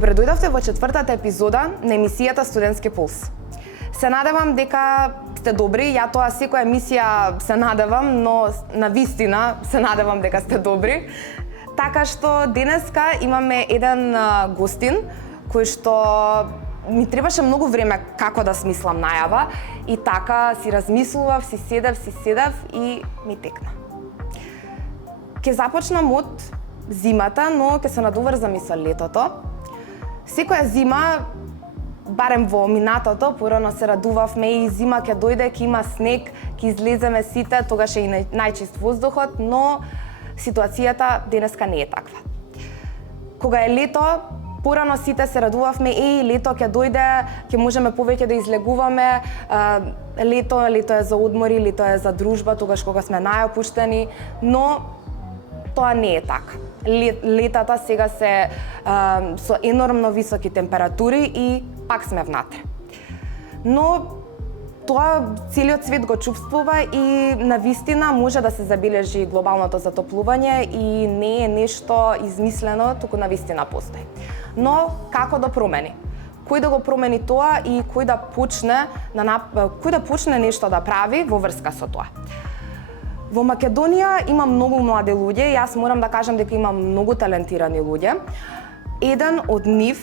Добре дојдовте во четвртата епизода на емисијата Студентски пулс. Се надевам дека сте добри, ја тоа секоја емисија се надевам, но на вистина се надевам дека сте добри. Така што денеска имаме еден гостин кој што ми требаше многу време како да смислам најава и така си размислував, си седев и ми текна. Ке започнам од зимата, но ке се надоврзам и со летото. Секоја зима, барем во минатото, порано се радувавме и зима ќе дојде, ќе има снег, ќе излеземе сите, тогаш е и најчист воздухот, но ситуацијата денеска не е таква. Кога е лето, порано сите се радувавме, лето ќе дојде, ќе можеме повеќе да излегуваме, лето е за одмори, лето е за дружба, тогаш кога сме најопуштени, но тоа не е така. Летата сега се со енормно високи температури и пак сме внатре. Но тоа целиот свет го чувствува и навистина може да се забележи глобалното затоплување и не е нешто измислено, туку навистина постои. Но како да промени? Кој да го промени тоа и кој да почне нешто да прави во врска со тоа? Во Македонија има многу млади луѓе, јас морам да кажам дека има многу талентирани луѓе. Еден од нив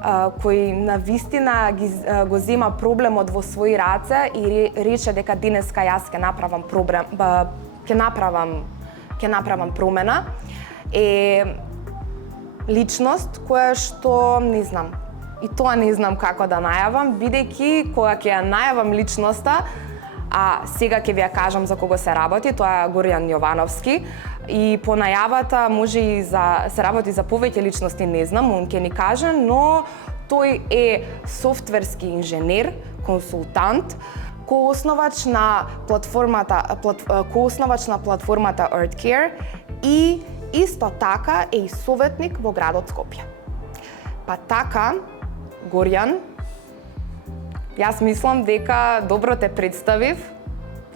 кој навистина го зема проблемот во своји раце и рече дека денеска јас ќе направам промена, е личност која што не знам, и тоа не знам како да најавам, бидејќи кога ќе ја најавам личноста, а сега ќе ви ја кажам за кого се работи, тоа е Горјан Јовановски и по најавата може и се работи за повеќе личности, не знам, он ќе ни каже, но тој е софтверски инженер, консултант, коосновач на платформата EarthCare и исто така е и советник во градот Скопје. Па така, Горјан, јас мислам дека добро те представив.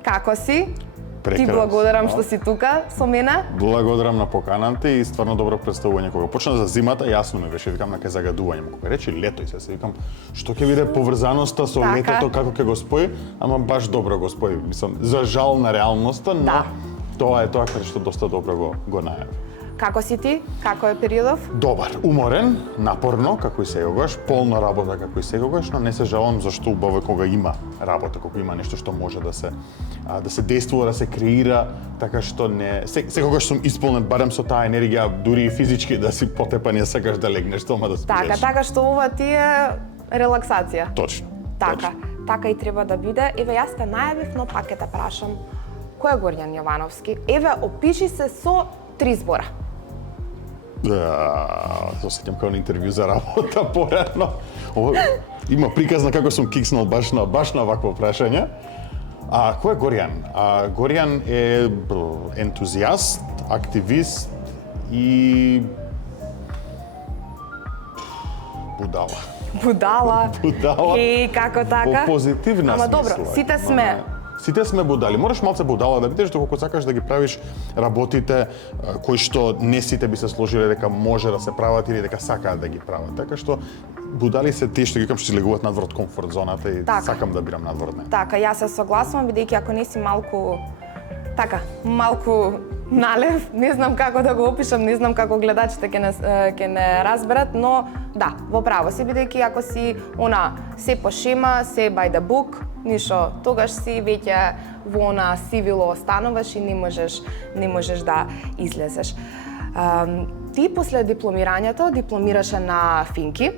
Како си? Прекрасно. Ти благодарам што си тука со мене. Благодарам на поканата и стварно добро представување. Кога почна за зимата, јасно ми беше, викам дека загадување. Кога речи лето и се викам, што ќе биде поврзаноста со летото, како ќе го спои, ама баш добро го спои. Мислам, за жал на реалноста, но тоа е тоа каде што доста добро го најави. Како си ти? Како е периодов? Добар, уморен, напорно, како и секогаш, полно работа како и секогаш, но не се жалам зашто убаво е кога има работа, кога има нешто што може да се действува, да се креира, така што не секогаш сум исполнет барем со таа енергија, дури и физички да си потепан и сакаш да легнеш, тоа да спиеш. Така што ова ти е релаксација. Точно. Така и треба да биде. Еве јас те најавив, но пак ќе те прашам, кој е Горјан Јовановски? Еве опиши се со 3 збора. Се сеќам како на интервју за работа порано. Има приказ на како сум кикснал баш на вакво прашање. Кој е Горјан? Горјан е ентузијаст, активист и будала. И како така? Во позитивна смисла. Ама добро, Сите сме будали. Мораш малце будала да бидеш доколку сакаш да ги правиш работите кои што не сите би се сложиле дека може да се прават или дека сакаат да ги прават. Така што будали се тие што ги кажам што си легуваат надвор од комфорт зоната и сакам да бирам надвор од неа. Така, јас се согласувам бидејќи ако не си малку налев, не знам како да го опишам, не знам како гледачите ќе не разберат, но да, во право си бидејќи ако си се по шема, се by the book, ништо, тогаш си веќе во она сивило остануваш и не можеш да излезеш. Ти после дипломирањето дипломираше на Финки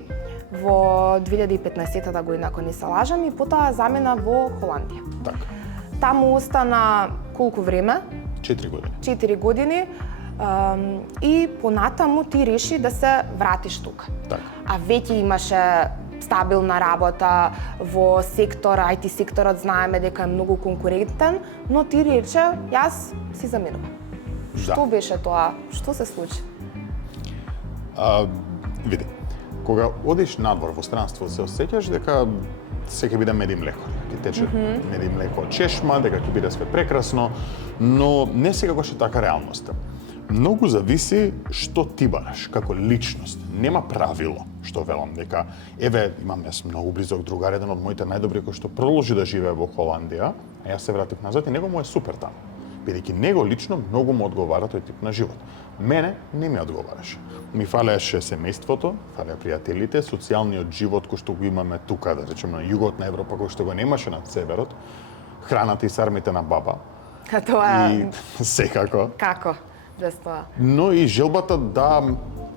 во 2015 година, ако не се лажам, и потоа замена во Холандија. Така. Таму остана колку време? 4 години. 4 години и понатаму ти реши да се вратиш тука. Така. А веќе имаше стабилна работа во сектор, IT секторот знаеме дека е многу конкурентен, но ти рече, јас си заминувам. Што беше тоа? Што се случи? Види, кога одиш надвор во странство, се осеќаш дека се ќе биде мед и млеко. Ќе тече мед и млеко од чешма, дека ќе биде све прекрасно, но не секогаш е така реалноста. Многу зависи што ти бараш како личност. Нема правило што велам дека еве имам јас многу близок другар, еден од моите најдобри кој што продолжи да живее во Холандија, а јас се вратив назад и него му е супер таму. Бидејќи него лично многу му одговара тој тип на живот. Мене не ми одговараше. Ми фалеше семејството, фалеа пријателите, социјалниот живот кој што го имаме тука, да речеме на југот на Европа, кој што го немаше на северот, храната и сармите на баба. А тоа И секако. како без тоа? Но и желбата да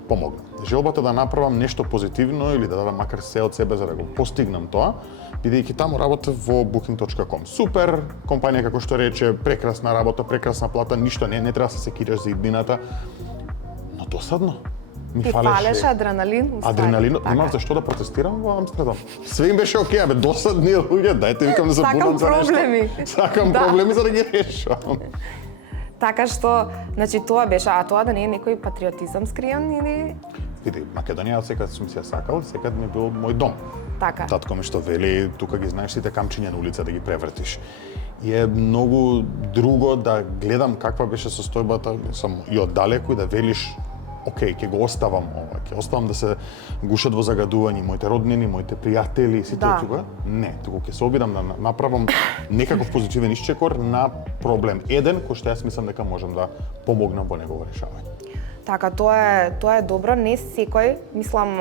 помогнам. Желбата да направам нешто позитивно или да дадам макар се од себе за да го постигнам тоа, бидејќи таму работев во booking.com. Супер, компанија како што рече, прекрасна работа, прекрасна плата, ништо не треба да се секираш за иднината. Но досадно. Ми Ти фалеше адреналин? уствари. Адреналинот, Така немав е. зашто да протестирам во Амстердам. Све им беше окей, досадни луѓе, дајте викам да се Сакам будам за нешто. проблеми. Сакам Да. проблеми за да ги решам. Така што, значи тоа беше, а тоа да не е некој патриотизам скриен или Види, Македонија секад сум се ја сакал, секад ми бил мој дом. така? Татко ми што вели, тука ги знаеш сите камчиња на улица да ги превртиш. И е многу друго да гледам каква беше состојбата, сам и оддалеку и да велиш окей, ќе го оставам ова, ќе оставам да се гушат во загадување моите роднини, моите пријатели, сите Да. од тука. Не, туку ќе се обидам да направам некаков позитивен исчекор на проблем еден кој што јас мислам дека можам да помогнам во негово решавање. Така, тоа е добро, не секој, мислам,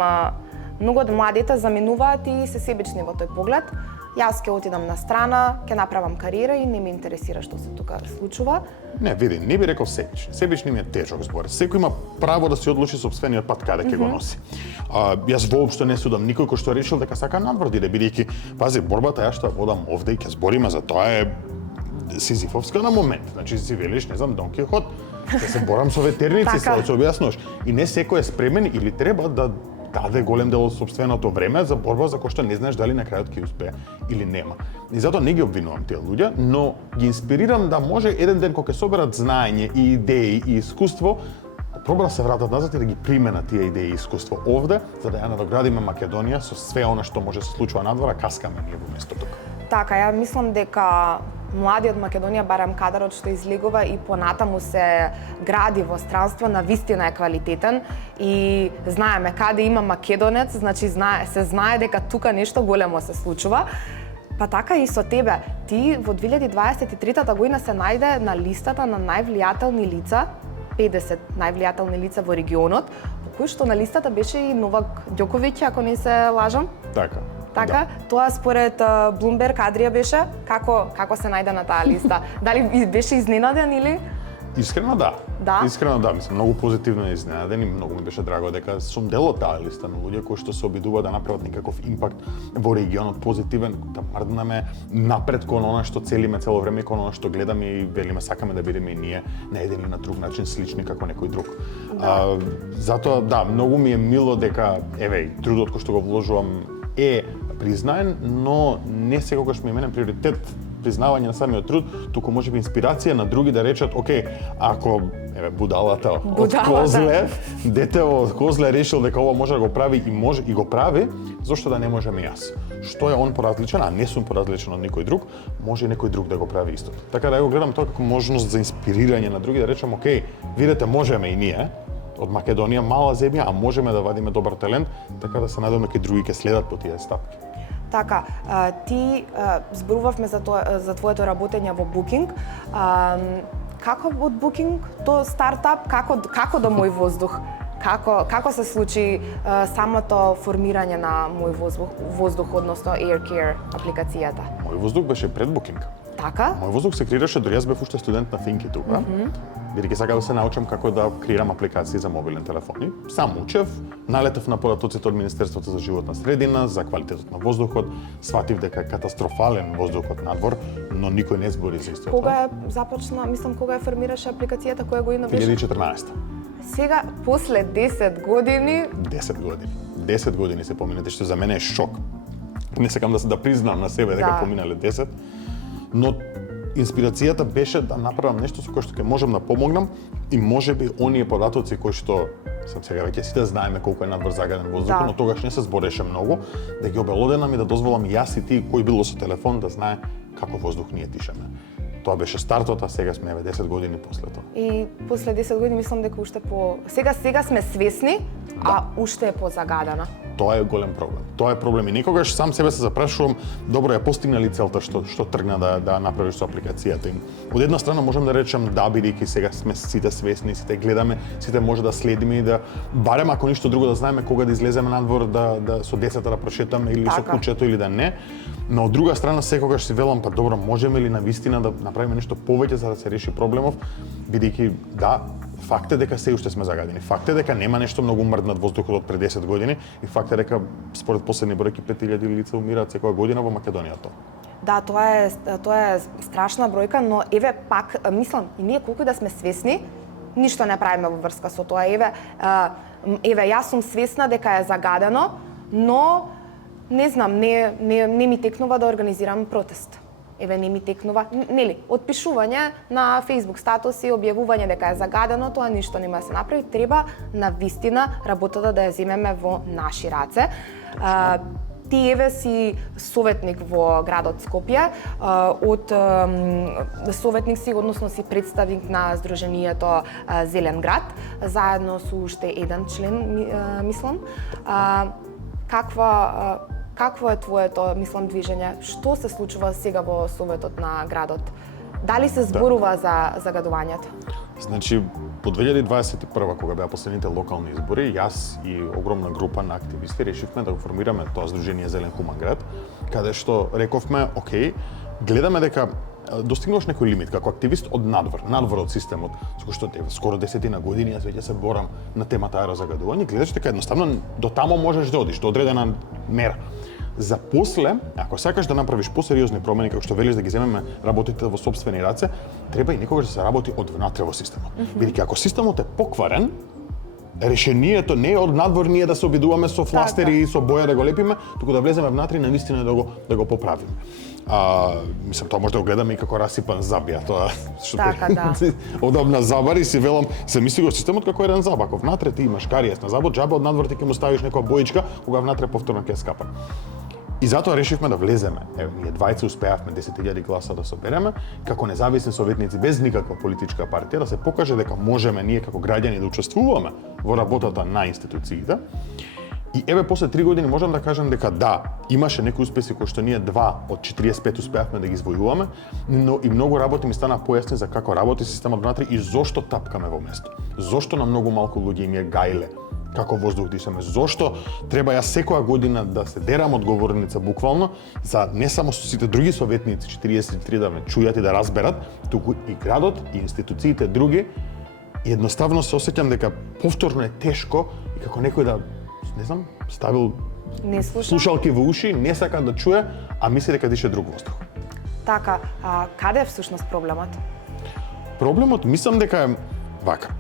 многу од младите заменуваат и се себични во тој поглед. Јас ќе отидам на страна, ќе направам кариера и не ме интересира што се тука случува. Не, види, не би рекол себични. Себични ми е тежок збор. Секој има право да си одлучи сопствениот пат каде ќе го носи. Јас воопшто не судам никој кој што решил дека сака надвор да иде, бидејќи пази борбата ја што ја водам овде и ќе збориме за тоа е сизифовска на момент. Значи си велиш, не знам, Дон Кихот, ќе се борам со ветерници, Така. се објаснуваш. И не секој е спремен или треба да даде голем дел од сопственото време за борба за кој што не знаеш дали на крајот ќе успее или нема. И затоа не ги обвинувам тие луѓе, но ги инспирирам да може еден ден кога ќе соберат знаење и идеи и искуство, да пробат да се вратат назад и да ги применат тие идеи и искуство овде, за да ја надоградиме Македонија со све она што може да се случува надвора, каскаме ние во место тука. Така, ја мислам дека младиот Македонија, барем кадрот што излегува и понатаму се гради во странство, на вистина е квалитетен и знаеме каде има македонец, значи се знае дека тука нешто големо се случува. Па така и со тебе. Ти во 2023 година се најде на листата на највлијателни лица, 50 највлијателни лица во регионот, по кој што на листата беше и Новак Ѓоковиќ, ако не се лажам. Така. Така, тоа според Bloomberg Адрија беше, како се најде на таа листа? Дали беше изненаден или? Искрено да. Да? Искрено да, мислам, многу позитивно изненаден и многу ми беше драго дека сум дел од таа листа на луѓе кои што се обидуваат да направат некаков импакт во регионот позитивен, да мрднаме напред кон она што целиме цело време, кон она што гледаме и велиме сакаме да бидеме и ние на еден или на друг начин слични како некој друг. Да. Затоа да, многу ми е мило дека еве трудот кој што го вложувам е признаен, но не секогаш ми е менен приоритет признавање на самиот труд, туку може би инспирација на други да речат, окей, ако еве будалата од Козле, детево од Козле решил дека ова може да го прави и го прави, зошто да не можам и јас? Што е он поразличен, а не сум поразличен од никој друг, може и некој друг да го прави истото. Така да ја го гледам тоа како можност за инспирирање на други да речам, окей, видете можеме и ние, од Македонија, мала земја, а можеме да вадиме добар талент, така да се надеваме дека други ќе следат по тие стапки. Така, ти зборувавме за твоето работење во Booking. Како од Booking до стартап, како до Мој воздух? Како се случи самото формирање на Мој воздух, односно Air Care апликацијата? Мој воздух беше пред Booking. Така? Мој воздух се креираше дори јас бев уште студент на Think тука. Бидејќи сакав да се научам како да креирам апликации за мобилни телефони. Сам учев, налетев на податоците од Министерството за животна средина, за квалитетот на воздухот, сватив дека е катастрофален воздухот надвор, но никој не збори за истото. Кога започна, кога ја формираше апликацијата, која година беше? 2014. Сега, после 10 години... 10 години. 10 години се поминете, што за мене е шок. Не сакам да признам на себе дека поминале 10, но инспирацијата беше да направам нешто со кое што ќе можам да помогнам и можеби оние податоци кои што сега веќе сите знаеме колку е надвор загаден воздух, но тогаш не се збореше многу, да ги обелоденам и да дозволам јас и ти кој било со телефон да знае како воздух ние дишаме. Тоа беше стартот, а сега сме 10 години после тоа. И после 10 години мислам дека уште сега сме свесни, а уште е позагадана. Тоа е голем проблем. Тоа е проблем и некогаш сам себе се запрашувам, добро ја постигнали целта што тргна да направиш со апликацијата им. Од една страна можам да речам да, бидејќи сега сме сите свесни, сите гледаме, сите може да следиме и да барем ако ништо друго да знаеме кога да излеземе надвор да со децата да прошетаме или со кучето или да не. Но од друга страна секогаш си велам па добро, можеме ли навистина да направиме нешто повеќе за да се реши проблемов, бидејќи да, факт е дека се уште сме загадени. Факт е дека нема нешто многу мрднат воздухот од пред 10 години и факт е дека според последни бројки 5000 лица умираат секоја година во Македонија тоа. Да, тоа е страшна бројка, но еве пак мислам и ние колку да сме свесни, ништо не правиме во врска со тоа. Еве јас сум свесна дека е загадено, но не знам, не ми текнува да организирам протест. Еве не ми текнува, нели, отпишување на Facebook статуси, објавување дека е загадено, тоа ништо нема да се направи, треба на вистина работата да ја земеме во наши раце. Ти еве си советник во градот Скопје, од советник си, односно си представник на Сдруженијето Зелен град, заедно со уште еден член, мислам. Какво е твоето, мислам, движење? Што се случува сега во Советот на градот? Дали се зборува за загадувањето? Значи, по 2021 кога беа последните локални избори, јас и огромна група на активисти решивме да го формираме тоа Сдружение Зелен хуман град, каде што рековме, окей, гледаме дека достигнуваш некој лимит како активист од надвор од системот, со кој што скоро 10 години јас веќе се борам на темата аерозагадување, гледаш дека едноставно до тамо можеш да одиш, до одредена мера. За после, ако сакаш да направиш посериозни промени, како што велиш да ги земеме работите во сопствени раце, треба и некогаш да се работи од внатре во системот. Бидејќи ако системот е покварен, решението не е од надвор ние да се обидуваме со фластери и со боја да го лепиме, туку да влеземе внатре и навистина да го поправиме. Мислам, тоа може да го гледаме и како расипан забија, тоа што одобна забар и си велам, се мисли го системот како еден заб, ако внатре ти имаш кариес на забот, џабе од надвор ти ќе му ставиш некоја боичка, кога внатре повторно ќе скапа. И затоа решивме да влеземе. Еве, ние двајца успеавме 10.000 гласа да собереме, како независни советници без никаква политичка партија, да се покаже дека можеме ние како граѓани да учествуваме во работата на институциите. И еве после 3 години можам да кажам дека да, имаше некои успеси кои што ние 2 од 45 успеавме да ги извојуваме, но и многу работи ми стана појасни за како работи системот внатре и зошто тапкаме во место. Зошто на многу малку луѓе им е гајле како воздух дишаме. Зошто треба јас секоја година да се дерам од говорница буквално за не само со сите други советници 43 да ме чујат и да разберат, туку и градот и институциите други. И едноставно се осеќам дека повторно е тешко и како некој да не знам, ставил слушалки во уши, не сака да чуе, а мисли дека дише друг воздух. Така, каде е всушност проблемот? Проблемот мислам дека е вака.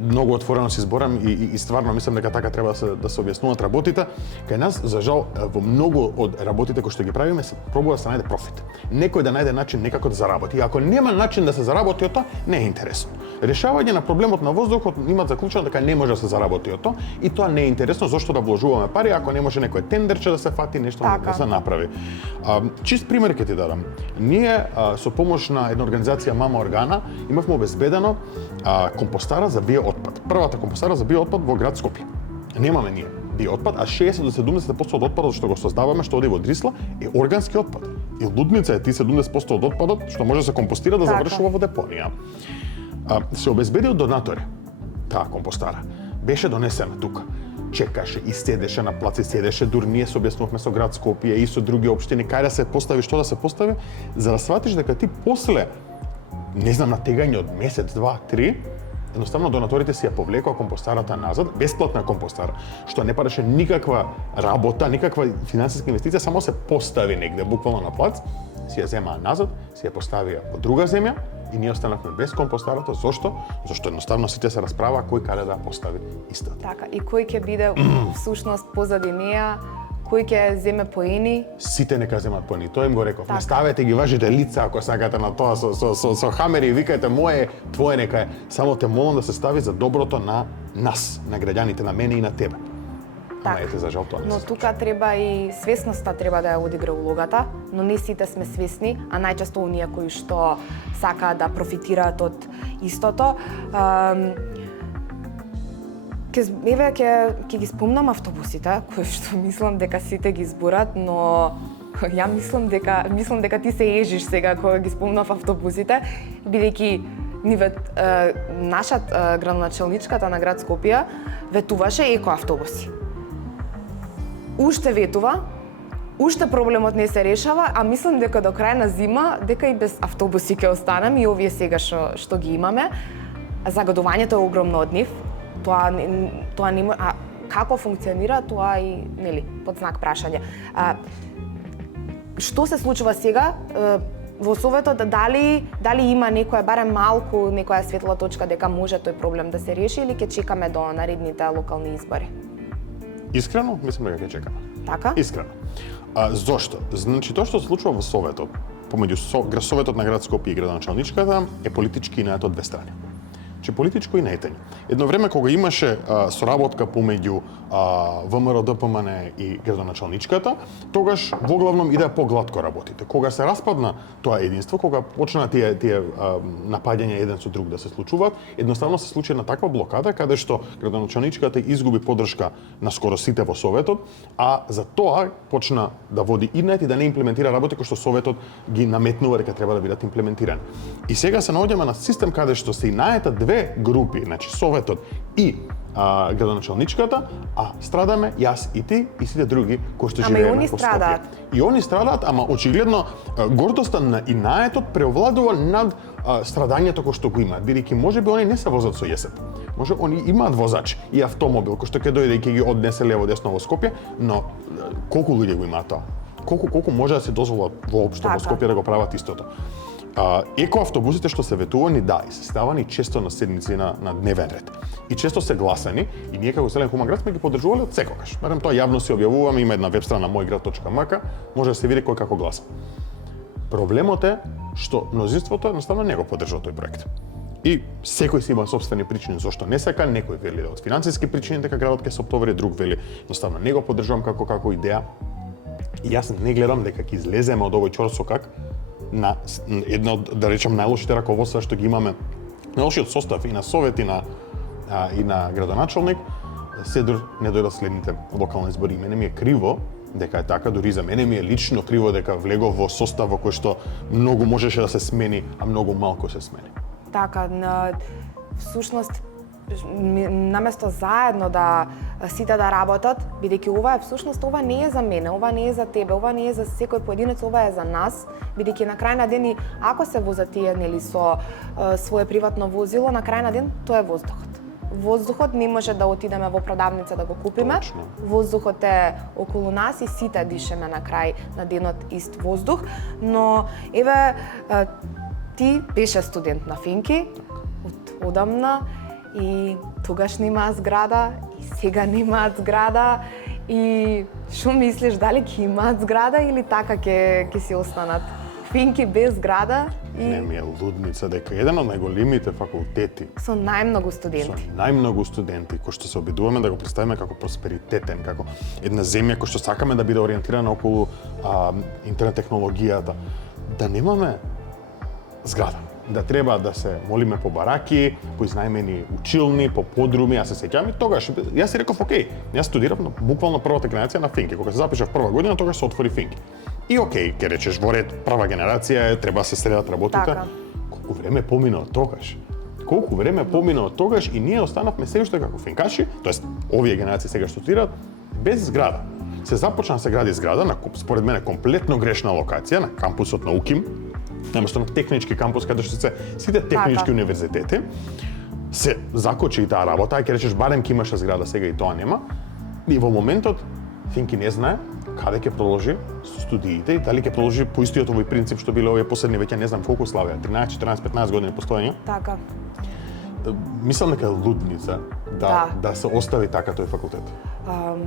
Многу отворено си зборам и стварно мислам дека така треба да се објаснуваат работите. Кај нас, за жал, во многу од работите кои што ги правиме се пробува да се најде профит. Некој да најде начин некако да заработи. И ако нема начин да се заработи од тоа, не е интересно. Решавање на проблемот на воздухот имаат заклучено дека не може да се заработи од тоа и тоа не е интересно зошто да вложуваме пари ако не може некој тендерче да се фати нешто да се направи. Чист пример ќе ти дадам. Ние со помош на една организација Мама Органа имавме обезбедено компостара за биоотпад. Првата компостара за биоотпад во град Скопје. Немаме ние биоотпад, а 60 до 70% од отпадот што го создаваме, што оди во Дрисла, е органски отпад. И лудница е ти 70% од отпадот што може да се компостира да завршува во депонија. Се обезбедил донатори таа компостара. Беше донесена тука. Чекаше и седеше на плац и седеше, дур ние се објаснувавме со град Скопје и со други општини кај да се постави, што да се постави, за да сватиш дека ти после не знам натегање од месец, 2, 3, едноставно донаторите си ја повлекоа компостарата назад, бесплатна компостара, што не пареше никаква работа, никаква финансиска инвестиција, само се постави негде буквално на плац, си ја земаа назад, си ја поставија во друга земја и ние останавме без компостарата. Зошто? Зашто едноставно сите се расправаа кој каде да ја постави истата. Така, и кој ќе биде всушност позади неа, кој ќе земе поени? Сите нека земат поени. Тоа им го реков. Не ставете ги вашите лица ако сакате на тоа со хамери и викајте мое, твое нека е. Само те молам да се стави за доброто на нас, на граѓаните, на мене и на тебе. ама ете за жал тоа не Но се случи. тука треба и свесноста треба да ја одигра улогата, но не сите сме свесни, а најчесто оние кои што сакаат да профитираат од истото. Ќе ги спомнам автобусите, кои што мислам дека сите ги зборат, но ја мислам дека ти се ежиш сега кога ги спомнав автобусите, бидејќи нашата градоначалничката на град Скопје ветуваше екоавтобуси. Уште ветува, уште проблемот не се решава, а мислам дека до крај на зима дека и без автобуси ќе останеме и овие сега што ги имаме. Загадувањето е огромно од нив. Тоа не а како функционира тоа и нели под знак прашање. Што се случува сега во Советот, дали има некоја барем малку некоја светла точка дека може тој проблем да се реши или ќе чекаме до наредните локални избори? Искрено, мислам дека ќе чекаме. Така? Искрено. Зошто? Значи тоа што се случува во Советот, помеѓу Советот на град Скопје и градоначалничката е политички инат од две страни. Че политичко и наетење. Едно време кога имаше соработка помеѓу ВМРО, ДПМН и градоначалничката, тогаш воглавном идеа погладко работите. Кога се распадна тоа единство, кога почна тие напаѓања еден со друг да се случуваат, едноставно се случи една таква блокада каде што градоначалничката изгуби поддршка на скоро сите во Советот, а за тоа почна да води инет и да не имплементира работи кои што Советот ги наметнува дека треба да бидат имплементирани. И сега се наоѓаме на систем каде што се и наета две групи, значи Советот и градоначалничката, а страдаме јас и ти и сите други кои што живееме во Скопје. И они страдаат, ама очигледно гордоста на инаетот преовладува над страдањето кој што го имаат, бидејќи можеби они не се возат со ЈСП. Може они имаат возач и автомобил кој што ќе дојде и ќе ги однесе лево десно во Скопје, но колку луѓе го имаат тоа? Колку може да се дозволат воопшто во Скопје да го прават истото? Екоавтобусите што се ветувани, да, и се ставани често на седници на дневен ред. И често се гласани, и ние како Селен Хуман град сме ги поддржувале од секогаш. Барем тоа јавно се објавуваме, има една веб страна moјgrad.mk, може да се види кој како гласа. Проблемот е што мнозинството едноставно не го поддржува тој проект. И секој си има собствени причини зошто не сака, некој вели од финансиски причини дека градот ќе се оптовари, друг вели едноставно не го поддржувам како идеја. И јас не гледам дека ќе излеземе од овој ќорсокак на едно од, да речем, најлошите раководства што ги имаме, најлошиот состав и на Совет и на градоначалник, се не дојдат следните локални избори. Мене ми е криво дека е така, дури за мене ми е лично криво дека влегов во состав во кој што многу можеше да се смени, а многу малку се смени. Така, всушност наместо заедно да сите да работат, бидејќи ова е всушност, ова не е за мене, ова не е за тебе, ова не е за секој поединец, ова е за нас, бидејќи на крај на ден и ако се возат тие нели со свое приватно возило, на крај на ден тоа е воздухот. Воздухот не може да отидеме во продавница да го купиме. Точно. Воздухот е околу нас и сите дишеме на крај на денот ист воздух, но еве ти беше студент на Финки од одамна и тогаш немаат зграда и сега немаат зграда и што мислиш, дали ќе имаат зграда или така ќе си останат? Финки без зграда и Не ми е лудница дека еден од најголемите факултети со најмногу студенти кои што се обидуваме да го представиме како просперитетен, како една земја која што сакаме да биде ориентирана околу интернет технологијата, да немаме зграда. Да треба да се молиме по бараки, по изнајмени училни, по подруми, јас се сеќавам и тогаш јас си реков окей, јас студирав на буквално првата генерација на Финки, кога се запишав прва година, тогаш се отвори Финки. И окей, ќе речеш во ред прва генерација треба да се средат работите. Така. Колку време помина од тогаш? Колку време помина од тогаш и ние останавме се уште како финкаши, тоест овие генерации сега што студираат без зграда. Се започна да се гради зграда на според мене комплетно грешна локација на кампусот на УКИМ, наместо на технички кампус каде што се сите технички универзитети. Се закочи и таа работа, ќе речеш барем ќе имаше зграда, сега и тоа нема. И во моментот Финки не знае каде ќе продолжи со студиите и дали ќе продолжи по истиот овој принцип што биле овие последни веќе не знам колку славеа, 13, 14, 15 години постоење. Така. Мислам дека е лудница да се остави така тој факултет.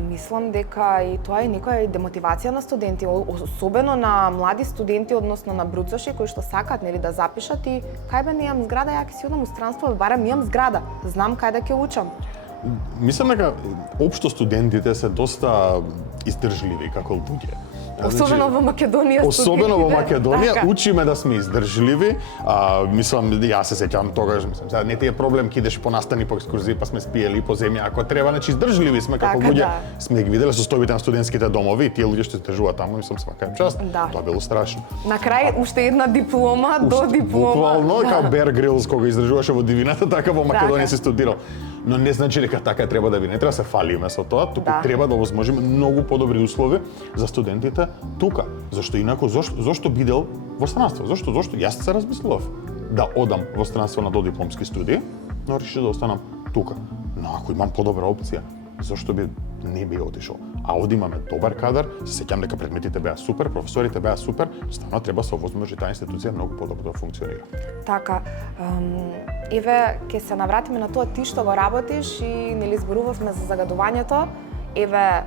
Мислам дека и тоа е некоја демотивација на студенти, особено на млади студенти, односно на бруцоши кои што сакаат нели да запишат и кај бе не имам зграда, ја ќе си одам у странство, барем имам зграда, знам кај да ќе учам. Мислам дека општо студентите се доста издржливи како луѓе. Особено во Македонија. Особено во студентите. Македонија Така. учиме да сме издржливи. Мислам, јас се сеќавам тогаш, мислам, сега не ти е проблем ки идеш по настани, по екскурзии, па сме спиели по земја, ако треба, значи издржливи сме како Така, луѓе. да. Сме ги виделе состојбите на студентските домови, и тие луѓе што се држуваат таму, мислам, свака им част. Да. Тоа било страшно. На крај уште една диплома до диплома. Буквално, Да. како Bear Grylls кога издржуваше во дивината, така во Македонија Така. се студирал. Но не значи дека така треба да ви, не треба да се фалиме со тоа, туку Да. треба да овозможиме многу подобри услови за студентите тука. Зашто инаку зошто бидел во странство? Зошто јас се размислував да одам во странство на додипломски студии, но решив да останам тука. Но ако имам подобра опција, зошто би не би отишол? А овде имаме добар кадар, се сеќам дека предметите беа супер, професорите беа супер, стварно треба да се овозможи таа институција многу подобро да функционира. Така, еве ќе се навратиме на тоа ти што го работиш и нели зборувавме за загадувањето. Еве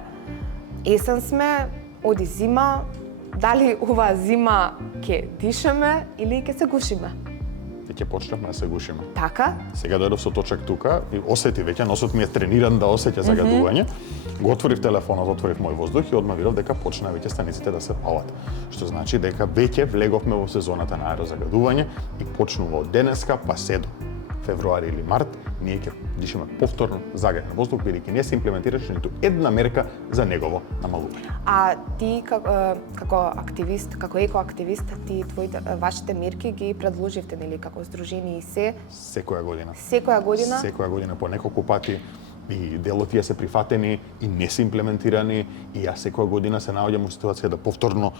есен сме, оди зима, дали оваа зима ќе дишеме или ќе се гушиме? И ќе почнеме да се гушиме. Така? Сега дојдов со точак тука и осети веќе, носот ми е трениран да осеќа загадување. Го отворив телефонот, отворив мој воздух и одма видов дека почна веќе станиците да се палат. Што значи дека веќе влеговме во сезоната на аерозагадување и почнува од денеска па се до февруари или март, ние ќе дишеме повторно загаден воздух, бидејќи не се имплементираше ниту една мерка за негово намалување. А ти како активист, како екоактивист, ти вашите мерки ги предложивте нели како здружение и се Секоја година. секоја година? Секоја година по неколку пати и дел од тие се прифатени и не се имплементирани и јас секоја година се наоѓам во ситуација да повторно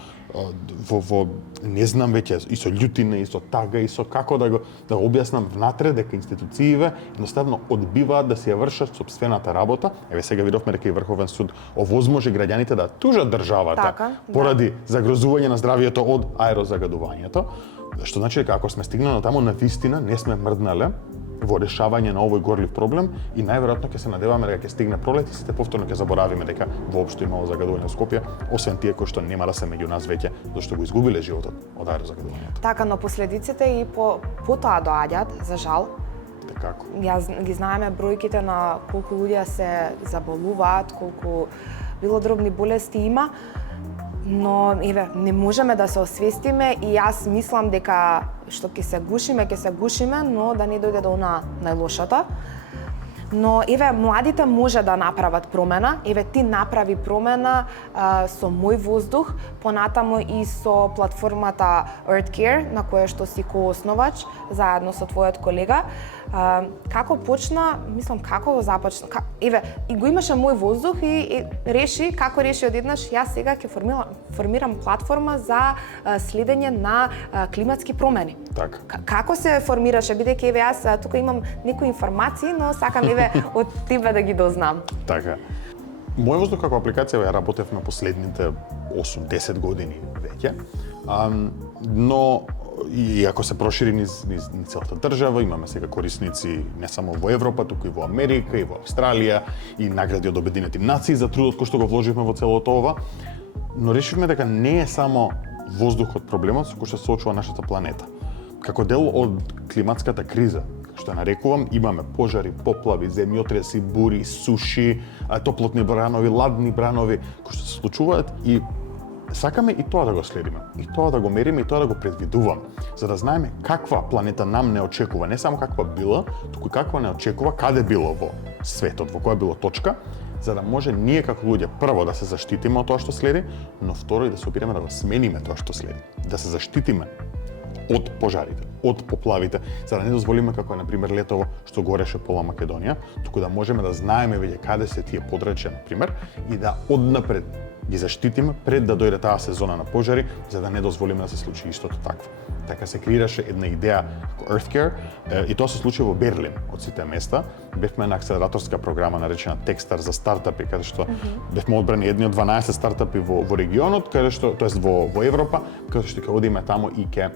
во не знам веќе и со љутина и со тага и со како да го објаснам внатре дека институциите едноставно одбиваат да си ја вршат собствената работа. Еве сега видовме дека и Врховен суд овозможи граѓаните да тужат државата Така, да. поради загрозување на здравието од аерозагадувањето. Што значи дека ако сме стигнали таму на вистина не сме мрднале во решавање на овој горлив проблем и најверојатно ќе се надеваме дека ќе стигне пролет и сите повторно ќе заборавиме дека воопшто имало загадување во Скопје, освен тие кои што нема да се меѓу нас веќе, зашто го изгубиле животот од аерозагадувањето. Така, но последиците и потоа доаѓаат, за жал. Како? Јас ги знаеме бројките на колку луѓе се заболуваат, колку било дробни болести има, но еве не можеме да се освестиме и јас мислам дека што ќе се гушиме, но да не дојде до она најлошото. Но еве младите може да направат промена, еве ти направи промена со мој воздух, понатамо и со платформата EarthCare на која што си коосновач заедно со твојот колега. Како почна, мислам како го започна. Еве и го имаше мој воздух и како реши одеднаш јас сега ќе формирам платформа за следење на климатски промени. Така. Како се формираше, бидејќи еве јас тука имам некои информации, но сакам еве од тебе да ги дознам. Така. Мој воздух како апликација ја работевме последните 8-10 години веќе. Но и ако се прошири низ целата држава, имаме сега корисници не само во Европа, туку и во Америка, и во Австралија, и награди од Обединети нации за трудот кој што го вложивме во целото ова. Но решивме дека не е само воздухот проблемот со кој што се соочува нашата планета. Како дел од климатската криза, што нарекувам, имаме пожари, поплави, земјотреси, бури, суши, топлотни бранови, ладни бранови, кои што се случуваат и сакаме и тоа да го следиме, и тоа да го мериме, и тоа да го предвидуваме, за да знаеме каква планета нам не очекува, не само каква била, туку каква не очекува, каде било во светот, во која било точка, за да може ние како луѓе прво да се заштитиме од тоа што следи, но второ и да се опитаме да го смениме тоа што следи, да се заштитиме од пожарите, од поплавите, за да не дозволиме како е например летово што гореше пола Македонија, туку да можеме да знаеме веќе каде се тие подрачја например и да однапред ги заштитиме пред да дојде таа сезона на пожари, за да не дозволиме да се случи истото такво. Така се креираше една идеја како EarthCare и тоа се случи во Берлин од сите места. Бевме на акселераторска програма наречена Techstars за стартапи, каде што бевме одбрани едни од 12 стартапи во регионот, каде што тоест во Европа, каде што ќе одиме таму и ќе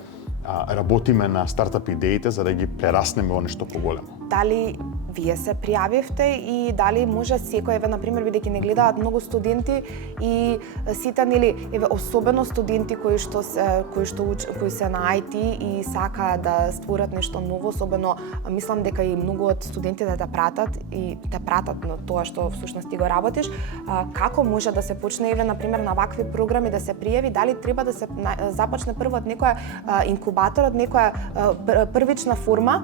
работиме на стартап идеите за да ги прераснеме во нешто поголемо. Дали вие се пријавивте и дали може секој, еве, например, бидејќи не гледаат многу студенти и сите, нели, еве, особено студенти кои се на IT и сакаат да створат нешто ново, особено мислам дека и многу од студентите те пратат на тоа што всушност ти го работиш, како може да се почне, еве, например, на вакви програми да се пријави, дали треба да се започне прво од некоја инкубатор, од некоја првична форма,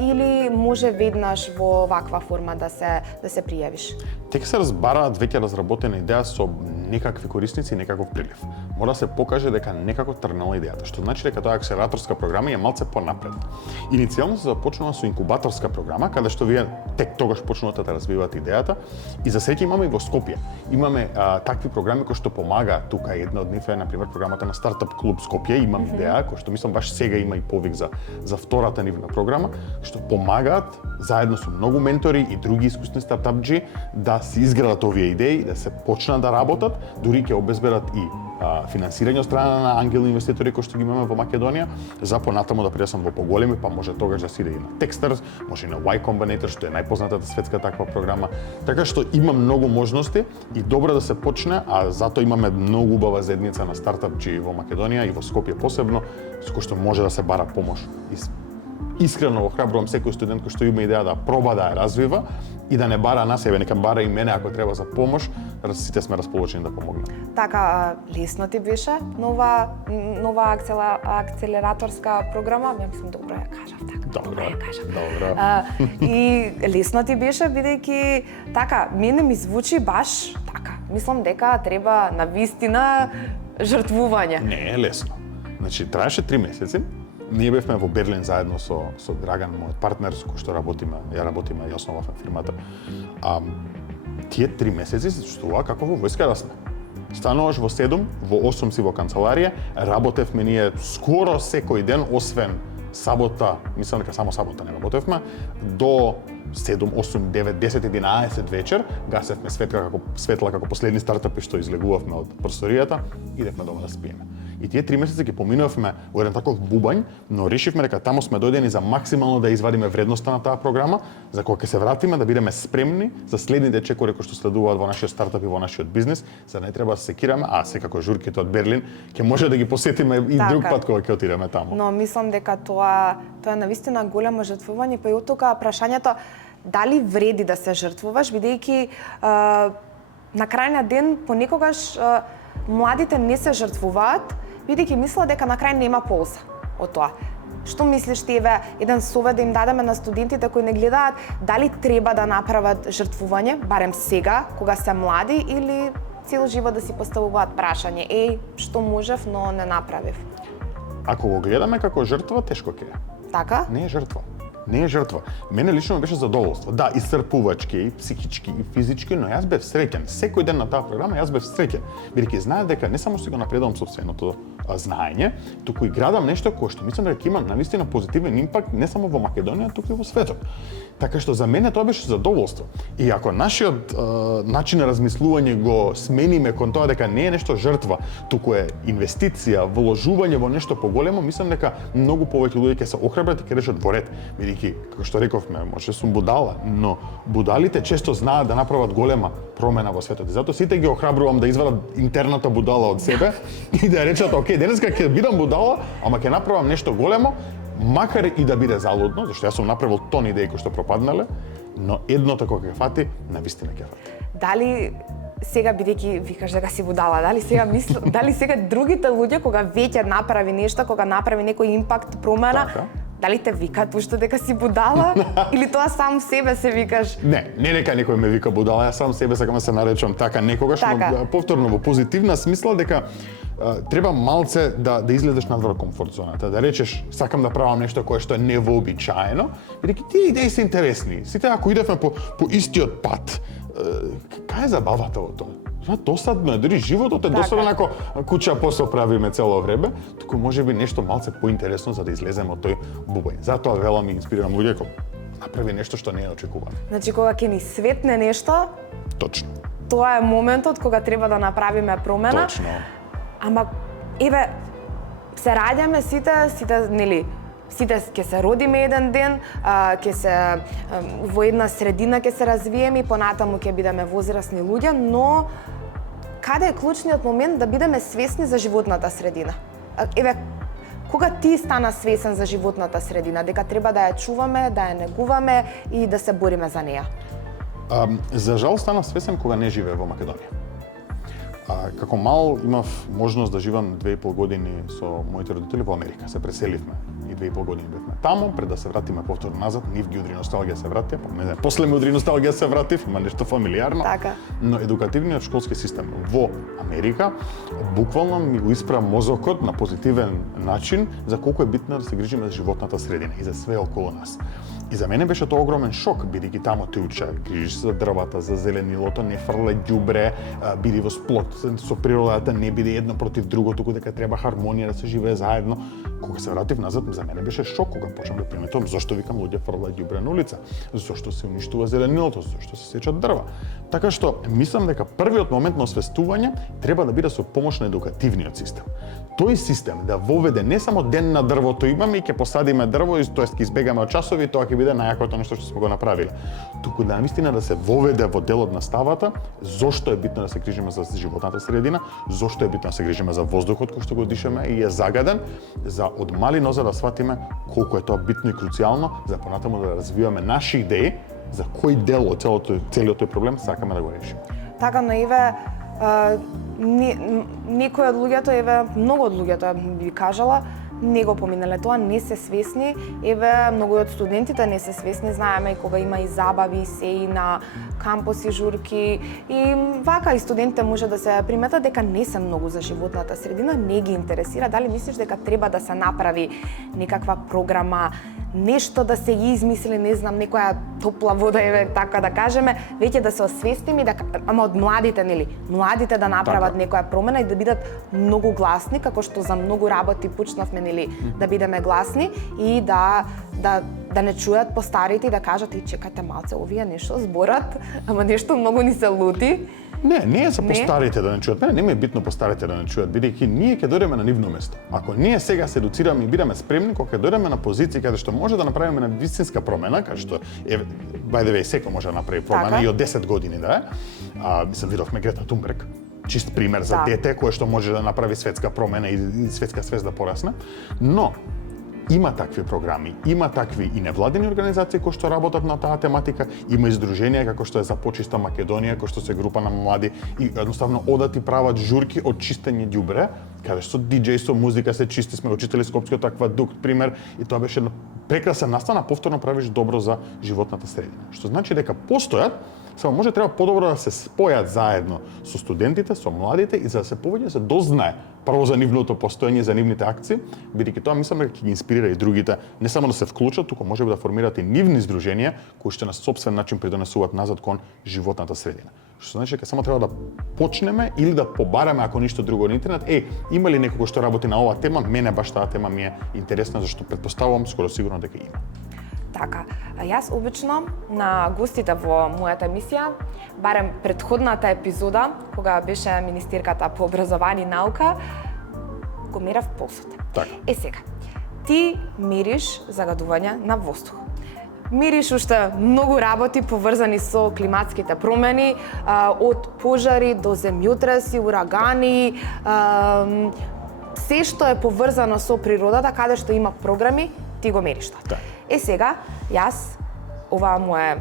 или може веднаш во ваква форма да се пријавиш? Тека се разбараат веќе разработена идеја со некакви корисници и некаков прилив. Мора да се покаже дека некако тргнала идејата, што значи дека тоа акселераторска програма е малце понапред. Иницијално се започнува со инкубаторска програма, каде што вие тек тогаш почнувате да развивате идејата, и за сеќа имаме и во Скопје. Имаме такви програми кои што помагаат тука. Една од нив е, например, програмата на Стартап клуб Скопје. Имам идеја која што мислам баш сега има и повик за втората нивна програма, што помагаат заедно со многу ментори и други искусни стартапџи да се изградат овие идеи, да се почнат да работат, дури ќе обезбедат и финансирање од страна на ангелни инвеститори кои што ги имаме во Македонија, за понатаму да пресам во поголеми, па може тогаш да се иде и на Techstars, може и на Y Combinator, што е најпознатата светска таква програма. Така што има многу можности и добро да се почне, а затоа имаме многу убава заедница на стартапџи во Македонија и во Скопје посебно, со кој што може да се бара помош. Искрено охрабрувам секој студент кој што има идеја да проба да ја развива и да не бара на себе, нека бара и мене ако треба за помош, сите сме расположени да помогнеме. Така, лесно ти беше нова акселераторска програма? Ја мислам добро ја кажав така. Добро. И лесно ти беше бидејќи така, мене ми звучи баш така. Мислам дека треба навистина жртвување. Не е лесно. Значи, траеше 3 месеци. Ние бевме во Берлин заедно со Драган, мојот партнер, со кој што работиме, ја основавме фирмата. Тие 3 месеци се чувствува како во војска да сме. Стануваш во 7, во 8 си во канцеларија, работевме ние скоро секој ден, освен сабота, мислам дека само сабота не работевме, до 7, 8, 9, 10, 11 вечер, гасевме светла како последни стартапи што излегувавме од просторијата, идевме дома да спиеме. И тие 3 месеци ги поминувавме во еден таков бубањ, но решивме дека таму сме дојдени за максимално да извадиме вредноста на таа програма, за кога ќе се вратиме да бидеме спремни за следните чекори кои што следуваат во нашиот стартап и во нашиот бизнис, за не треба да се секираме, а секако журките од Берлин ќе може да ги посетиме и друг пат кога ќе отидеме таму. Но мислам дека тоа е навистина големо жртвување, па и од тука прашањето дали вреди да се жртвуваш, бидејќи на крајниот ден понекогаш младите не се жртвуваат, бидејќи мислат дека на крај нема полза од тоа. Што мислиш ти, еве, еден совет да им дадеме на студентите кои не гледаат, дали треба да направат жртвување, барем сега, кога се млади, или цел живот да си поставуваат прашање, што можев, но не направив? Ако го гледаме како жртва, тешко ќе е. Така? Не е жртва. Не е жртва. Мене лично ми беше задоволство. Да, исцрпувачки, и психички, и физички, но јас бев среќен. Секој ден на таа програма јас бев среќен. Бидејќи знаев дека не само си го напредувам сопственото знаење, туку и градам нешто кое што мислам дека има навистина позитивен импакт не само во Македонија, туку и во светот. Така што за мене тоа беше задоволство. И ако нашиот начин на размислување го смениме кон тоа дека не е нешто жртва, туку е инвестиција, вложување во нешто поголемо, мислам дека многу повеќе луѓе ќе се охрабрат и ќе решат во ред. Бидејќи, како што рековме, може сум будала, но будалите често знаат да направат голема промена во светот. И затоа сите ги охрабрувам да извадат интерната будала од себе и да речат, окей, денеска ќе бидам будала, ама ќе направам нешто големо, макар и да биде залудно, зашто јас сум направил тон идеи кои што пропаднале, но едното кога ќе фати, навистина ќе фати. Дали сега, бидејќи викаш дека си будала, дали сега другите луѓе кога веќе направи нешто, кога направи некој импакт, промена, така, дали те викаат уште дека си будала или тоа сам себе се викаш? Не дека некој ме вика будала, јас сам себе сакам да се наречам така некогаш, така, но повторно во позитивна смисла дека треба малце да излезеш надвор комфорт зоната, да речеш сакам да правам нешто кое што е невообичаено, бидејќи тие идеи се интересни. Сите ако идевме по истиот пат, кај е забавата во тоа? Досадно е, дури животот е досаден ако куќа посо правиме цело време, туку можеби нешто малце поинтересно за да излеземе од тој бубањ. Затоа велам и инспирирам луѓе кои направи нешто што не е очекувано. Значи кога ќе ни светне нешто, точно. Тоа е моментот кога треба да направиме промена. Точно. Ама еве се раѓаме сите нели сите ќе се родиме еден ден, ќе се во една средина ќе се развиеме и понатаму ќе бидеме возрастни луѓе, но каде е клучниот момент да бидеме свесни за животната средина? Еве, кога ти стана свесен за животната средина, дека треба да ја чуваме, да ја негуваме и да се бориме за неа? За жал станав свесен кога не живеев во Македонија. Како мал имав можност да живеам 2,5 години со моите родители во Америка. Се преселивме и 2,5 години бевме таму, пред да се вратиме повторно назад. Нив ги удри носталгија се вратија, па не знам, после ми удри носталгија се вратив, има нешто фамилиарно. Така. Но едукативниот школски систем во Америка буквално ми го испра мозокот на позитивен начин за колку е битно да се грижиме за животната средина и за све околу нас. И за мене беше тоа огромен шок, бидејќи таму те уча, грижиш се за дрвата, за зеленилото, не фрлај ѓубре, биди во сплот со природата, не биде едно против друго, туку дека треба хармонија да се живее заедно. Кога се вратив назад, за мене беше шок кога почнав да приметувам зошто викам луѓе фрлај ѓубре на улица, зошто се уништува зеленилото, зошто се сечат дрва. Така што мислам дека првиот момент на освестување треба да биде со помош на едукативниот систем. Тој систем да воведе не само ден на дрвото имаме и ќе посадиме дрво, тоест ќе избегаме од часови, тоа ќе биде најакото нешто што сме го направиле. Туку да навистина да се воведе во делот на ставата зошто е битно да се грижиме за животната средина, зошто е битно да се грижиме за воздухот кој што го дишаме и е загаден, за од мали нозе да сватиме колку е тоа битно и круцијално за понатаму да развиваме наши идеи за кој дел од целиот тој проблем сакаме да го решиме. Така, но еве некои од луѓето, еве многу од луѓето би кажала, не го поминале тоа, не се свесни. Еве, многу од студентите не се свесни, знаеме и кога има и забави, се и на кампуси, журки и вака и студентите може да се приметат дека не се многу за животната средина, не ги интересира. Дали мислиш дека треба да се направи некаква програма, нешто да се измисли, не знам, некоја топла вода, еве така да кажеме, веќе да се освестиме, да, ама од младите, нели? Младите да направат некоја промена и да бидат многу гласни, како што за многу работи почнавме, нели, да бидеме гласни и да не чујат постарите и да кажат и чекајте малце, овие нешто зборат, ама нешто многу ни се лути. Не е за постарите да не чујат. Мене не ми е битно постарите да не чујат, бидејќи ние ќе дојдеме на нивно место. Ако ние сега се едуцираме и бидеме спремни, кога ќе дојдеме на позиција каде што може да направиме на вистинска промена, каде што by the way секој може да направи промена така. И од 10 години да е. Мислам видовме Грета Тунберг, чист пример за дете кое што може да направи светска промена и светска свест да порасне, но има такви програми, има такви и невладени организации кои што работат на таа тематика, има издруженија како што е За почиста Македонија, кои што се група на млади и едноставно одат и прават журки од чистење ѓубре, каде што диџеј со музика се чисти, сме го читали Скопскиот аквадукт пример и тоа беше прекрасен настан, повторно правиш добро за животната средина. Што значи дека постојат, само може треба подобро да се спојат заедно со студентите, со младите и за да се повеќе се дознае прво за нивното постоење, за нивните акции, бидејќи тоа мислам дека ќе ги инспирира и другите не само да се вклучат, туку може да формираат и нивни здруженија кои што на сопствен начин придонесуваат назад кон животната средина. Што значи дека само треба да почнеме или да побараме ако ништо друго на интернет. Има ли некој што работи на оваа тема? Мене баш таа тема ми е интересна зашто претпоставувам скоро сигурно дека има. Така, јас обично на гостите во мојата емисија, барем претходната епизода, кога беше министерката по образование и наука, го мерав пулсот. Така. Сега, ти мериш загадување на воздух. Мериш уште многу работи поврзани со климатските промени, од пожари до земјотреси, урагани, се што е поврзано со природата, каде што има програми, ти го мериш тоа. Сега, јас, ова мое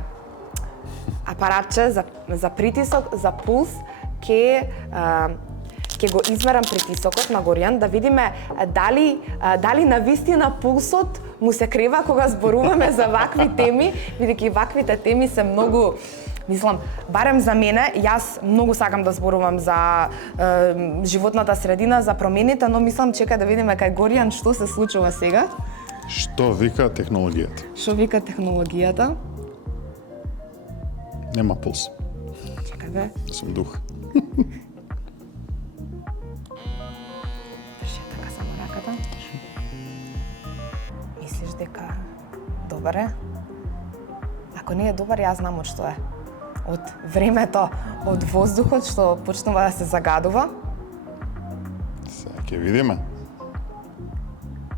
апаратче за притисок, за пулс, ќе го измерам притисокот на Горијан, да видиме дали навистина пулсот му се крева кога зборуваме за вакви теми, бидејќи ваквите теми се многу, мислам, барем за мене, јас многу сакам да зборувам за животната средина, за промените, но мислам, чекај да видиме кај Горијан што се случува сега. Што вика технологијата? Што вика технологијата? Нема пулс. Чекај бе. Сум дух. Држи така само раката. Мислиш дека добар е? Ако не е добар, јас знам од што е. Од времето, од воздухот што почнува да се загадува. Сега ќе видиме.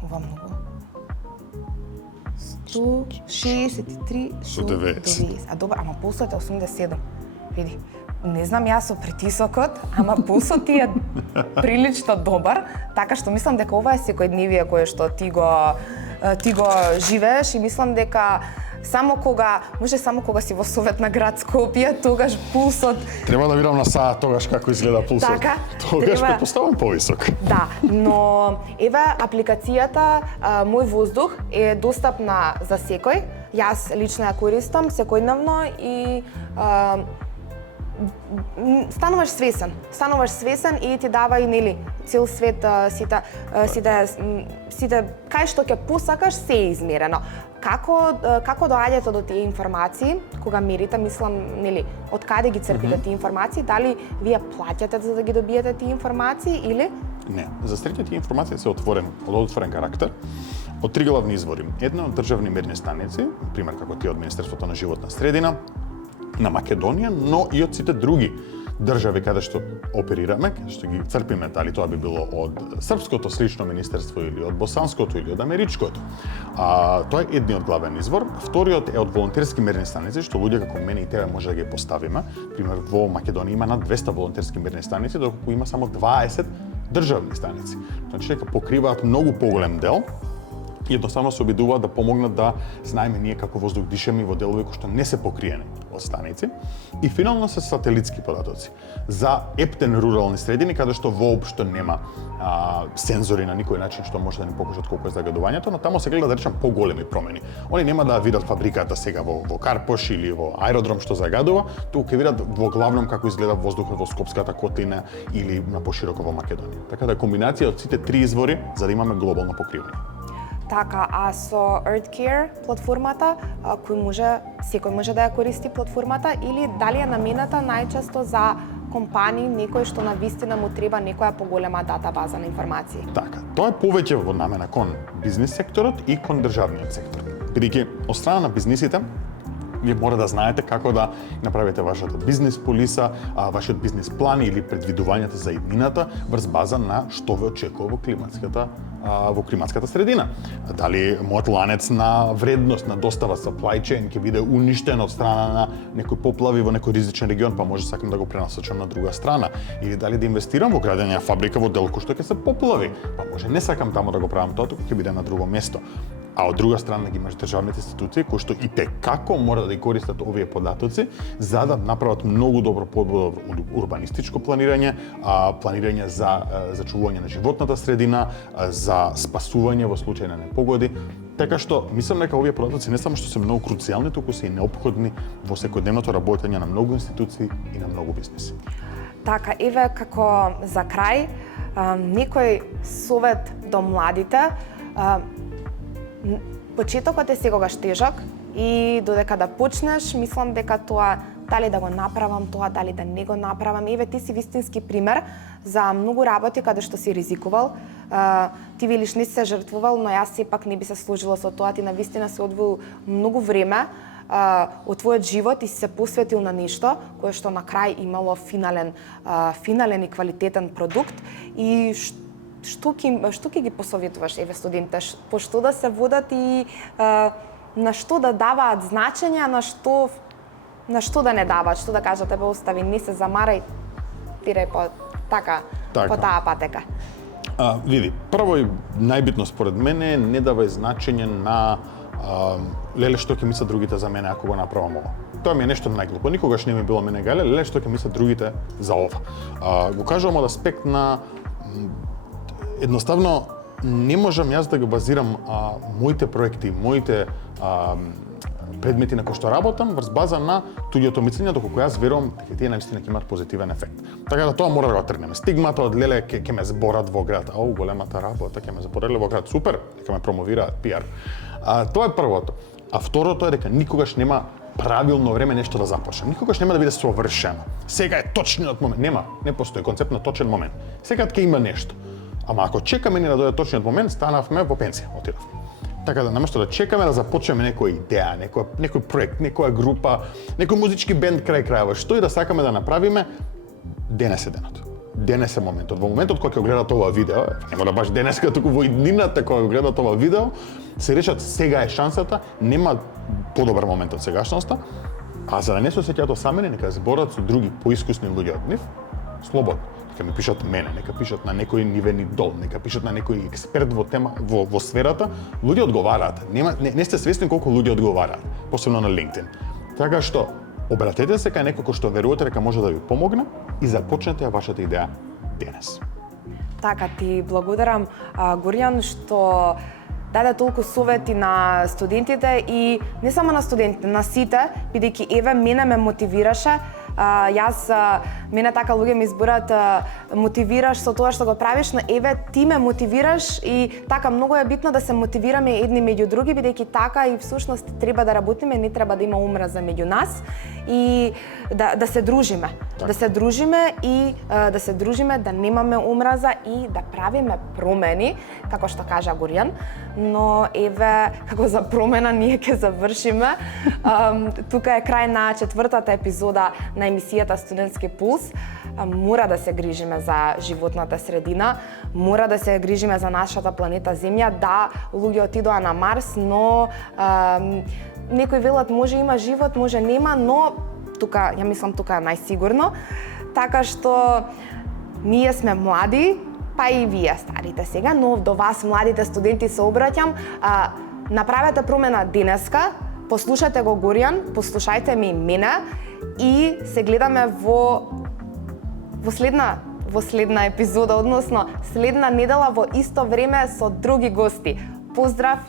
Ова многу. 163 Со 90. А добро, ама пулсот е 87. Види. Не знам јас со притисокот, ама пулсот ти е прилично добар, така што мислам дека ова е секојдневие кое што ти го живееш и мислам дека само кога си во Совет на град Скопје, тогаш пулсот... Треба да видам на саат тогаш како изгледа пулсот. Така, тогаш треба... предпоставам повисок. Да, но еве апликацијата Мој воздух е достапна за секој. Јас лично ја користам секојдневно и стануваш свесен и ти дава и нели цел свет сите кај што ќе посакаш се е измерено. Како доаѓате до тие информации, кога мерите, мислам, нели, од каде ги црпите тие информации, дали вие плаќате за да ги добиете тие информации или? Не, за среќа тие информации се од отворен карактер, од три главни извори. Една од државни мерни станици, пример како тие од Министерството на животна средина, на Македонија, но и од сите други држави каде што оперираме, каде што ги црпиме, дали тоа би било од српското слично министерство или од босанското или од америчкото. Тоа е едниот главен извор. Вториот е од волонтерски мерни станици, што луѓе како мене и тебе може да ги поставиме. Пример, во Македонија има над 200 волонтерски мерни станици, доколку има само 20 државни станици. Значи дека покриваат многу поголем дел и едноставно се обидуваат да помогнат да знаеме ние како воздух дишеме во делови кои што не се покриени од станици. И финално се сателитски податоци за ептен рурални средини каде што воопшто нема сензори на никој начин што може да ни покажат колку е загадувањето, но тамо се гледа да речам поголеми промени. Они нема да видат фабриката сега во Карпош или во аеродром што загадува, туку ќе видат во главном како изгледа воздухот во Скопската котлина или на пошироко во Македонија. Така да комбинација од сите три извори за да имаме глобално покривање. Така, а со EarthCare платформата, секој може да ја користи платформата или дали е намената најчесто за компании, некој што навистина му треба некоја поголема датабаза на информации? Така, тоа е повеќе во намена кон бизнис секторот и кон државниот сектор. Бидејќи од страна на бизнисите вие мора да знаете како да направите вашата бизнис полиса, вашиот бизнис план или предвидувањата за иднината врз база на што ве очекува во климатската средина. Дали мојот ланец на вредност на достава supply chain ќе биде уништен од страна на некој поплави во некој ризичен регион, па може сакам да го пренасочам на друга страна, или дали да инвестирам во градење на фабрика во дел кој што ќе се поплави, па може не сакам таму да го правам тоа, туку ќе биде на друго место. А од друга страна ги имаш државните институции кои што и како мора да ги користат овие податоци за да направат многу добро урбанистичко планирање, планирање за зачувување на животната средина, за спасување во случај на непогоди. Така што мислам дека овие податоци не само што се многу круцијални, туку се и неопходни во секојдневното работење на многу институции и на многу бизнеси. Така, еве како за крај, некој совет до младите. Почетокот е секогаш тежок и додека да почнеш, мислам дека тоа дали да го направам тоа, дали да не го направам. Еве ти си вистински пример за многу работи каде што си ризикувал. Ти велиш не си се жртвувал, но јас сепак не би се сложила со тоа. Ти навистина се одвоил многу време од твојот живот и си се посветил на нешто кое што на крај имало финален и квалитетен продукт. И што ќе ги посоветуваш еве студентите, по што да се водат и на што да даваат значење, на што да не даваат, што да кажат тебе остави, не се замарај, тирај по таа патека. Види, прво и најбитно според мене не давај значење на леле што ќе мислат другите за мене ако го направам ова. Тоа ми е нешто најглупо. Никогаш не ми било мене гале, леле што ќе мислат другите за ова. Го кажувам од аспект на едноставно не можам јас да го базирам моите проекти, моите предмети на кои што работам врз база на туѓото мислење, доколку јас верувам дека тие наистина ќе имаат позитивен ефект. Така да тоа мора да го тргнеме. Стигмата од леле ќе ме зборат во град, големата работа ќе ме збореле во град, супер, дека ме промовираат пиар. Тоа е првото. А второто е дека никогаш нема правилно време нешто да започне. Никогаш нема да биде совршено. Сега е точниот момент. Не постои концепт на точен момент. Сега ќе има нешто. Ама ако чекаме ни да дојде точниот момент, станавме во пенсија, отидовме. Така да наместо да чекаме да започнеме некоја идеја, некој проект, некоја група, некој музички бенд крај крајава, што и да сакаме да направиме, денес е денот. денес е моментот. Во моментот кога ќе гледат ова видео, не мора баш денеска, туку во иднината кога гледат ова видео, се речат сега е шансата, нема подобар момент од сегашноста, а за да не се осеќаат осамени, нека зборат со други поискусни луѓе од нив, слободно. Нека ми пишат мене, нека пишат на некој нивен идол, нека пишат на некој експерт во тема во сферата, луѓе одговараат. Не сте свесни колку луѓе одговараат, посебно на LinkedIn. Така што обратете се кај некој кој што верувате дека може да ви помогне и започнете ја вашата идеја денес. Така, ти благодарам, Горјан, што даде толку совети на студентите и не само на студентите, на сите, бидејќи еве мене ме мотивираше. Мене така луѓе ми изборат мотивираш со тоа што го правиш, но еве ти ме мотивираш и така многу е битно да се мотивираме едни меѓу други, бидејќи така и всушност треба да работиме, не треба да има омраза меѓу нас и да се дружиме. Так. Да се дружиме и да немаме омраза и да правиме промени, како што кажа Горјан, но еве како за промена ние ќе завршиме. Тука е крај на 4-та епизода на емисијата Студентски пулс. Мора да се грижиме за животната средина, мора да се грижиме за нашата планета Земја. Да, луѓе отидоа на Марс, но некои велат може има живот, може нема, но тука, ја мислам тука е најсигурно. Така што ние сме млади, па и вие старите сега, но до вас младите студенти се обраќам, направете промена денеска, послушајте го Горјан, послушајте ми мене и се гледаме во следна епизода, односно следна недела во исто време со други гости. Поздрав!